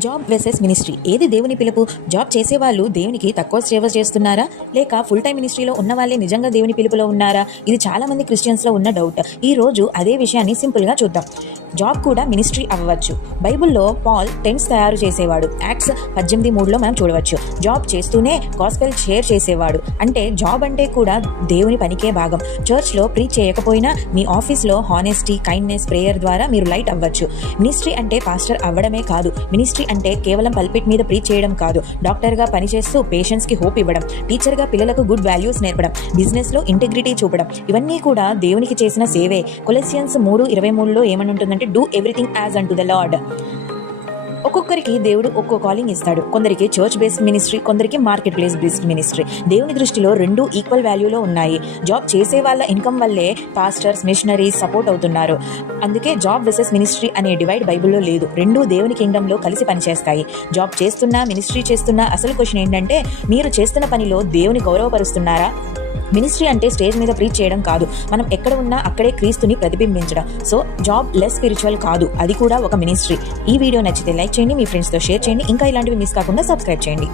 Job వెసెస్ ministry, ఏది దేవుని పిలుపు? జాబ్ చేసేవాళ్ళు దేవునికి తక్కువ సేవ చేస్తున్నారా, లేక ఫుల్ టైం మినిస్ట్రీలో ఉన్న వాళ్ళే నిజంగా దేవుని పిలుపులో ఉన్నారా? ఇది చాలా మంది క్రిస్టియన్స్లో ఉన్న డౌట్. ఈ రోజు అదే విషయాన్ని సింపుల్గా చూద్దాం. జాబ్ కూడా మినిస్ట్రీ అవ్వచ్చు. బైబిల్లో పాల్ టెంట్స్ తయారు చేసేవాడు. యాక్ట్స్ 18:3లో మనం చూడవచ్చు. జాబ్ చేస్తూనే గాస్పెల్ షేర్ చేసేవాడు. అంటే జాబ్ అంటే కూడా దేవుని పనికే భాగం. చర్చ్లో ప్రీచ్ చేయకపోయినా మీ ఆఫీస్లో హానెస్టీ, కైండ్నెస్, ప్రేయర్ ద్వారా మీరు లైట్ అవ్వచ్చు. మినిస్ట్రీ అంటే పాస్టర్ అవ్వడమే కాదు. మినిస్ట్రీ అంటే కేవలం పల్పిట్ మీద ప్రీచ్ చేయడం కాదు. డాక్టర్గా పనిచేస్తూ పేషెంట్స్కి హోప్ ఇవ్వడం, టీచర్గా పిల్లలకు గుడ్ వాల్యూస్ నేర్పడం, బిజినెస్లో ఇంటెగ్రిటీ చూపడం, ఇవన్నీ కూడా దేవునికి చేసిన సేవే. కొలెసియన్స్ 3:23లో ఏమని ఉంటుందంటే, do everything as unto the lord. ఒక్కొక్కరికి దేవుడు ఒక్కో కాలింగ్ ఇస్తాడు. కొందరికి చర్చ్ బేస్డ్ మినిస్ట్రీ, కొందరికి మార్కెట్ ప్లేస్ బేస్డ్ మినిస్ట్రీ. దేవుని దృష్టిలో రెండు ఈక్వల్ వాల్యూలో ఉన్నాయి. జాబ్ చేసే వాళ్ళ ఇన్కమ్ వల్లే పాస్టర్స్, మిషనరీస్ సపోర్ట్ అవుతున్నారు. అందుకే జాబ్ వెసెస్ మినిస్ట్రీ అనే డివైడ్ బైబిల్లో లేదు. రెండూ దేవుని కింగ్డంలో కలిసి పనిచేస్తాయి. జాబ్ చేస్తున్నా, మినిస్ట్రీ చేస్తున్నా అసలు క్వశ్చన్ ఏంటంటే, మీరు చేస్తున్న పనిలో దేవుని గౌరవపరుస్తున్నారా? మినిస్ట్రీ అంటే స్టేజ్ మీద ప్రీచ్ చేయడం కాదు. మనం ఎక్కడ ఉన్నా అక్కడే క్రీస్తుని ప్రతిబింబించడం. సో జాబ్ లెస్ స్పిరిచువల్ కాదు, అది కూడా ఒక మినిస్ట్రీ. ఈ వీడియో నచ్చితే లైక్ చేయండి, మీ ఫ్రెండ్స్తో షేర్ చేయండి. ఇంకా ఇలాంటివి మిస్ కాకుండా సబ్స్క్రైబ్ చేయండి.